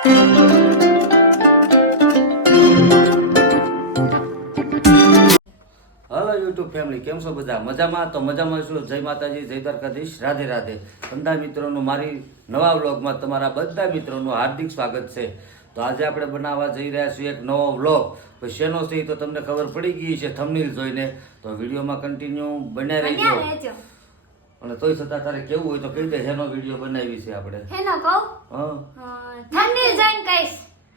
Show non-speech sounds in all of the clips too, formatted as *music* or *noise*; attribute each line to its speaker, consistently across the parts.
Speaker 1: Hello YouTube family કેમ છો બધા? મજામાં? તો મજામાં છું. જય માતાજી જય દ્વારકાધીશ. રાધે રાધે. બધા મિત્રોનું મારી નવા વ્લોગમાં તમારા બધા મિત્રોનું હાર્દિક સ્વાગત છે. તો આજે આપણે બનાવવા જઈ રહ્યા છીએ એક નવો વ્લોગ. પછી શેનો છે તો તમને ખબર પડી ગઈ છે થમનીલ જોઈને. તો વિડીયોમાં કન્ટિન્યુ બન્યા
Speaker 2: રહી
Speaker 1: રહીજો.
Speaker 2: રહેજો.
Speaker 1: અને તોય છતાં તારે કેવું હોય તો કહી દે હેનો વીડિયો બનાવી છે આપણે.
Speaker 2: હેનો કહું?
Speaker 1: હા.
Speaker 2: થંબનેલ જોઈન કહીશ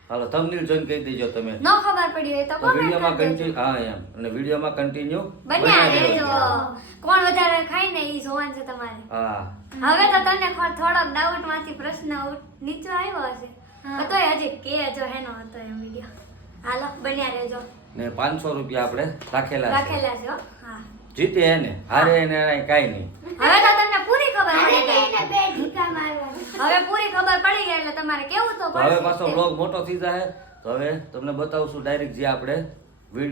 Speaker 1: હાલો થંબનેલ જોઈન કહી દેજો તમે.
Speaker 2: ન ખબર પડી હોય તો
Speaker 1: તો વિડીયોમાં. કન્ટિન્યુ હા એમ. અને વિડીયોમાં કન્ટિન્યુ
Speaker 2: બન્યા રહેજો. કોણ વધારે ખાય ને ઈ જોવાનું છે તમારે.
Speaker 1: હા.
Speaker 2: હવે તો તમને થોડોક ડાઉટમાંથી પ્રશ્ન નીચે આવ્યો હશે. તોય હજી કેજો હેનો હતો એમ વીડિયો. હાલો બન્યા રહેજો.
Speaker 1: ને પાંચસો રૂપિયા આપણે રાખેલા
Speaker 2: રાખેલા છે હા.
Speaker 1: જીતે એને હારે એને કાંઈ નહીં.
Speaker 2: હવે તો તમને પૂરી ખબર પડી ગઈ હવે પૂરી ખબર પડી ગઈ એટલે તમારે કેવું તો
Speaker 1: હવે પાછો વ્લોગ મોટો થઈ જાય. તો હવે તમને બતાવશું ડાયરેક્ટ જે આપણે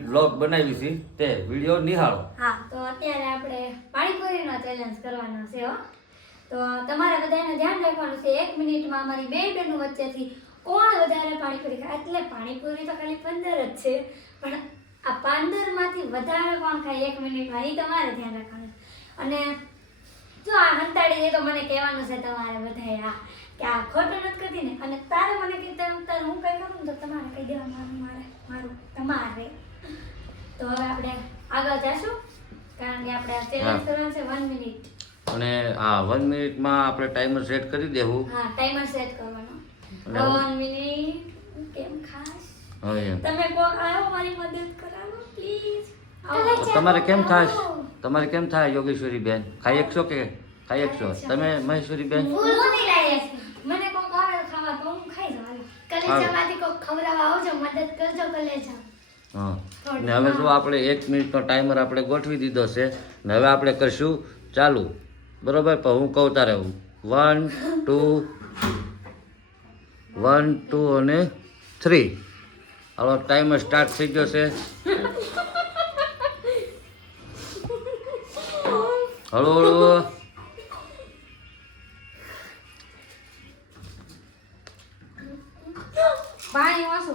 Speaker 1: વ્લોગ બનાવી છે તે વિડિયો નિહાળો.
Speaker 2: હા. તો અત્યારે આપણે પાણીપુરીનો ચેલેન્જ કરવાનો છે હો. તો તમારે બધાને ધ્યાન રાખવાનું છે એક મિનિટમાં અમારી બે બેનું વચ્ચેથી કોણ વધારે પાણીપુરી ખાય? એટલે પાણીપુરી તો ખાલી પંદર જ છે પણ આ પંદરમાંથી વધારે કોણ ખાય? એક મિનિટમાં એ તમારે ધ્યાન રાખવાનું અને દે તો મને કહેવાનું છે તમારે બધાએ આ કે આ ખોટું નથી કરતી ને. અને તારે મને કીધું એમ તારે હું કંઈ કરું તો તમારે કહી દેવાનું મારે મારું તમારે. તો હવે આપણે આગળ જશું કારણ કે આપણે ચેલેન્જ કરવાનું છે વન મિનિટ
Speaker 1: અને હા વન મિનિટમાં આપણે ટાઈમર સેટ કરી દેવું.
Speaker 2: હા ટાઈમર સેટ કરવાનો. વન મિનિટ કેમ ખાસ? તમે કોક આવો મારી મદદ કરાવો પ્લીઝ
Speaker 1: તમારે કેમ થાય? તમારે કેમ થાય યોગેશ્વરી બેન ખાઈ એકશો કે? ખાઈ શકશો. તમે મહેશ્વરી બેન?
Speaker 2: મને કોક આવે ખાવા તો હું ખાઈ જવાનું.
Speaker 3: કલેજામાંથી કોક ખવડાવવા આવજો મદદ કરજો કલેજા.
Speaker 1: હા. ને હવે જો આપણે એક મિનિટનો ટાઈમર આપણે ગોઠવી દીધો છે. ને હવે આપણે કરશું ચાલુ. બરોબર? પણ હું કહું તારે વન ટુ વન ટુ અને થ્રી હાલો ટાઈમર સ્ટાર્ટ થઈ ગયો છે. *laughs* હળો હળો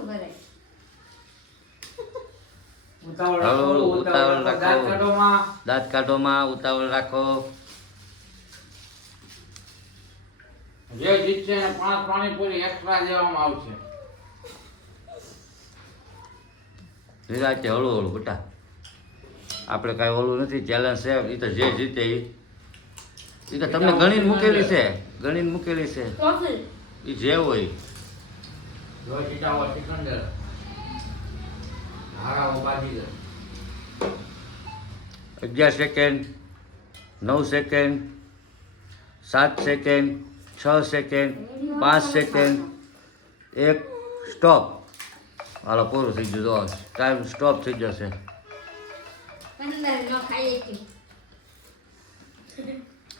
Speaker 2: પાણી ઓછું
Speaker 4: ઉતાવળ રાખો,
Speaker 1: હળો
Speaker 4: ઉતાવળ
Speaker 1: ઉતાવળ
Speaker 4: રાખો, દાંત કાઢોમાં.
Speaker 1: ઉતાવળ રાખો.
Speaker 4: જે જીતશે એને પાંચ પાણીપુરી એક્સ્ટ્રા દેવામાં આવશે.
Speaker 1: નિરાતે હળવું હળવું બેટા. આપણે કાંઈ ઓલું નથી ચેલેન્જ છે. એ તો જે જીતે એ એ તો તમને ગણીને મૂકેલી છે ગણીને મૂકેલી છે. એ જે હોય.
Speaker 4: જો જીતાવો સિકંદર હારાઓ બાજીગર
Speaker 1: અગિયાર સેકન્ડ નવ સેકન્ડ સાત સેકન્ડ છ સેકન્ડ પાંચ સેકન્ડ એક સ્ટોપ હાલો પૂરું થઈ ગયું જો ટાઈમ સ્ટોપ થઈ જશે.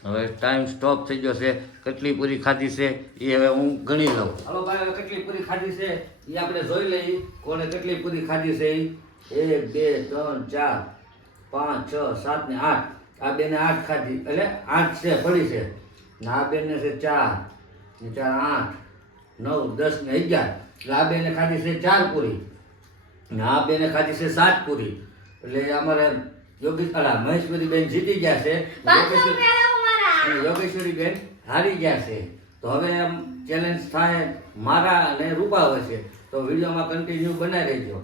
Speaker 1: હવે ટાઈમ સ્ટોપ થઈ ગયો છે. કેટલી પૂરી ખાધી છે એ હવે હું ગણી લઉં. હલો ભાઈ હવે કેટલી પૂરી ખાધી છે એ આપણે જોઈ લઈએ. કોને કેટલી પૂરી ખાધી છે એ એક બે ત્રણ ચાર પાંચ છ સાત ને આઠ. આ બેને આઠ ખાધી. એટલે આઠ છે પડી છે. ને આ બેને છે ચાર. ને ચાર આઠ. નવ દસ ને અગિયાર. એટલે આ બેને ખાધી છે ચાર પૂરી. ને આ બેને ખાધી છે સાત પૂરી. એટલે અમારે યોગી અલા મહેશ્વરી બેન જીતી ગયા છે. યોગેશ્વરી- બેન હારી ગયા છે. તો હવે આમ ચેલેન્જ થાય મારા અને રૂપા વચ્ચે તો વિડીયોમાં કન્ટિન્યુ બનાવી રહેજો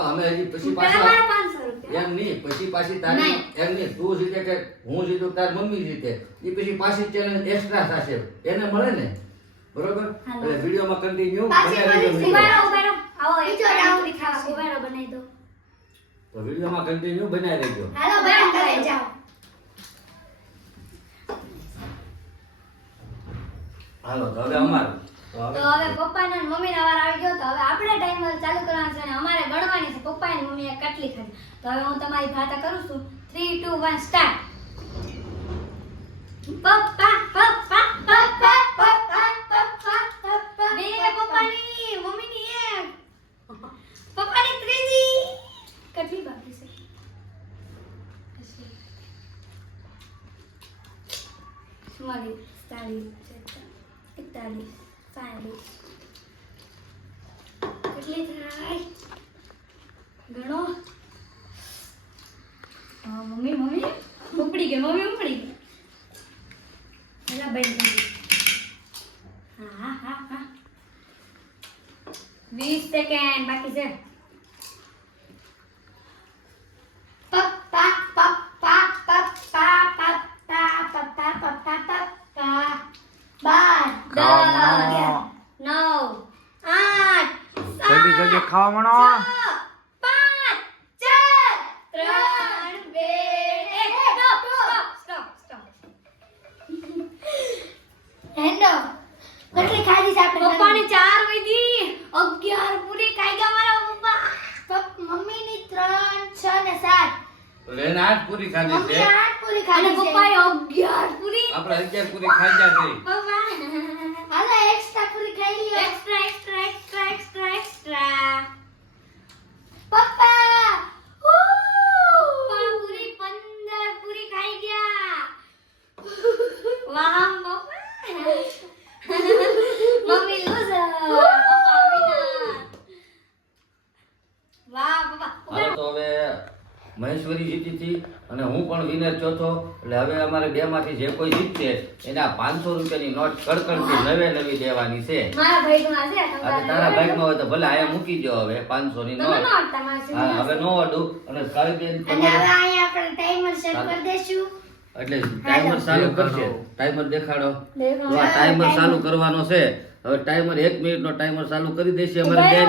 Speaker 1: અમે હજી પછી પાછા એમ નહીં પછી પાછી તારી એમ નહીં તું જીતે કે હું જીતું તાર મમ્મી જીતે. એ પછી પાછી ચેલેન્જ એક્સ્ટ્રા થશે. એને મળે ને? બરોબર? એટલે વિડીયોમાં કન્ટિન્યુ બનાવી રહેજો તો વિડીયોમાં કન્ટિન્યુ બનાવી રહેજો
Speaker 3: હાલો બરાબર જાઓ.
Speaker 1: હાલો, તો હવે અમારું. તો હવે
Speaker 2: પપ્પા ને મમ્મી ના વાર આવી ગયો, તો હવે આપણે ટાઈમર ચાલુ કરવાનું છે અને અમારે ગણવાની છે. પપ્પા ને મમ્મીએ કેટલી ખાધી. તો હવે હું તમારી ભાતા કરું છું. 3 2 1 સ્ટાર્ટ પપ્પા પપ્પા પપ્પા પપ્પા પપ્પા બે પપ્પાની મમ્મીની એક પપ્પાની ત્રીજી કેટલી બાકી છે સુમાલી સાડી એકતાલીસ પિસ્તાલીસ ચાલીસ કેટલી થાય ગણો હા, મમ્મી મમ્મી ઉપડી ગઈ મમ્મી ઉપડી ગઈ પેલા બંધ કરી દે. હા હા હા વીસ સેકન્ડ બાકી છે
Speaker 3: પપ્પા પપ્પા પપ્પા પપ્પા પપ્પા પપ્પા પપ્પા બાર
Speaker 4: ખાવા
Speaker 3: દસ
Speaker 4: માંડો.
Speaker 2: નવ આઠ
Speaker 4: જલ્દી જલ્દી ખાવા માંડો
Speaker 2: છ, પાંચ ચાર ત્રણ બે એક સ્ટોપ સ્ટોપ સ્ટોપ
Speaker 3: હેન્ડો કેટલી ખાધી છે આપણે
Speaker 2: પપ્પાની ચાર વધી અગિયાર પૂરી ખાઈ ગયા મારા પપ્પા.
Speaker 3: મમ્મી ની ત્રણ છ ને સાત.
Speaker 1: આઠ પૂરી ખાધી છે.
Speaker 3: આઠ પૂરી ખાધી છે.
Speaker 2: પપ્પાએ અગિયાર પૂરી.
Speaker 1: આપણે અગિયાર પૂરી ખાઈ ગયા છે
Speaker 2: પપ્પા
Speaker 3: હાલો એક્સ્ટ્રા પૂરી ખાઈ લ્યો
Speaker 2: extra extra extra extra extra
Speaker 3: પપ્પા
Speaker 2: પપ્પા પૂરી પંદર પૂરી ખાઈ ગયા વાહ પપ્પા મમ્મી loser. પપ્પા winner. વાહ પપ્પા
Speaker 1: હાલો તો હવે મહેશ્વરી જીતી હતી અને હું પણ વિનર ચોથો એટલે હવે અમારે બે માંથી જે કોઈ જીતશે એના પાંચસો રૂપિયાની નોટ કડકડતી નવે નવી દેવાની છે.
Speaker 2: મારા ભાઈમાં છે
Speaker 1: અને
Speaker 2: તમારા
Speaker 1: તારા બાઈકમાં હોય તો ભલે આયા મૂકી દો હવે પાંચસો ની નોટ હા હવે નો અડું. અને કાળીબેન
Speaker 3: અને હવે
Speaker 1: તમારે
Speaker 3: અહીંયા આપણે ટાઈમર સેટ કરી દેશું
Speaker 1: એટલે ટાઈમર ચાલુ કરશે ટાઈમર દેખાડો. ટાઈમર ચાલુ કરવાનો છે. હવે ટાઈમર એક મિનિટ નો ટાઈમર ચાલુ કરી દેશે અમારે બેન.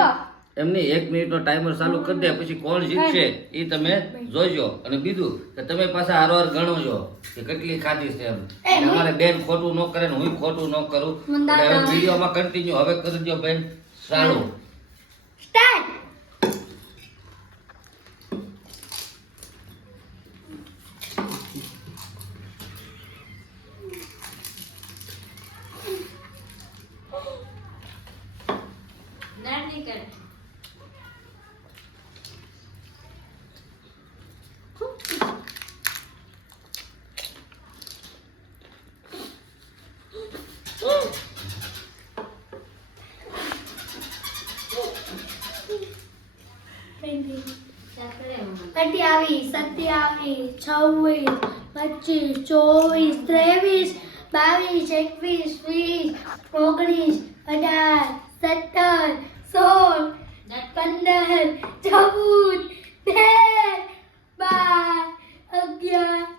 Speaker 1: એમની એક મિનિટનો ટાઈમર ચાલુ કરી દે પછી કોણ જીતશે એ તમે જોજો. અને બીજું કે તમે પાછા હારવાર ગણો છો કે કેટલી ખાધી છે એમ. અમારે બેન ખોટું ન કરે ને હું ખોટું ન કરું. વિડીયોમાં કન્ટિન્યુ હવે કરી દો બેન ચાલુ
Speaker 3: સ્ટાર્ટ
Speaker 2: ના નહીં કરે. ચાલ કરે મમ્મી.
Speaker 3: સત્યાવીસ છવ્વીસ પચીસ, ચોવીસ, ત્રેવીસ બાવીસ એકવીસ વીસ ઓગણીસ, અઢાર, સત્તર, સોળ પંદર ચૌદ તેર બાર, અગિયાર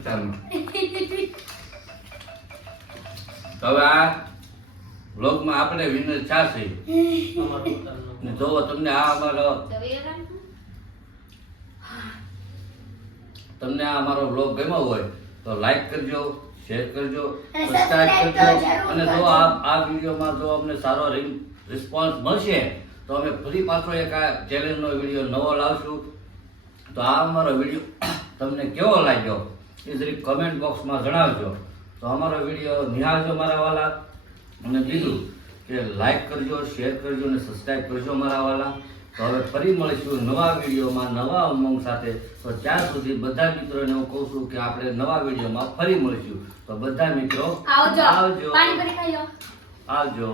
Speaker 1: મારા હવે આ બ્લોગમાં આપણે વિનર ને જોવો તમને આ અમારો તમને આ અમારો બ્લોગ ગમ્યો હોય તો લાઈક કરજો શેર કરજો સબસ્ક્રાઇબ કરજો. અને જો આ આ વિડીયોમાં જો અમને સારો રિસ્પોન્સ મળશે તો અમે ફરી પાછો એક આ ચેલેન્જનો વીડિયો નવો લાવશું. તો આ અમારો વીડિયો *coughs* તમને કેવો લાગ્યો? એ જરી કમેન્ટ બોક્સમાં જણાવજો. તો અમારો વીડિયો નિહાળજો મારા વાલા. અને બીજું કે લાઈક કરજો શેર કરજો અને સબસ્ક્રાઈબ કરજો મારા વાલા. તો હવે ફરી મળીશું નવા વિડીયોમાં નવા ઉમંગ સાથે. તો ત્યાં સુધી બધા મિત્રોને હું કહું છું કે આપણે નવા વિડીયોમાં ફરી મળીશું. તો બધા મિત્રો
Speaker 2: આવજો.
Speaker 1: આવજો.
Speaker 2: પાણીપુરી ખાઈ
Speaker 1: આવજો.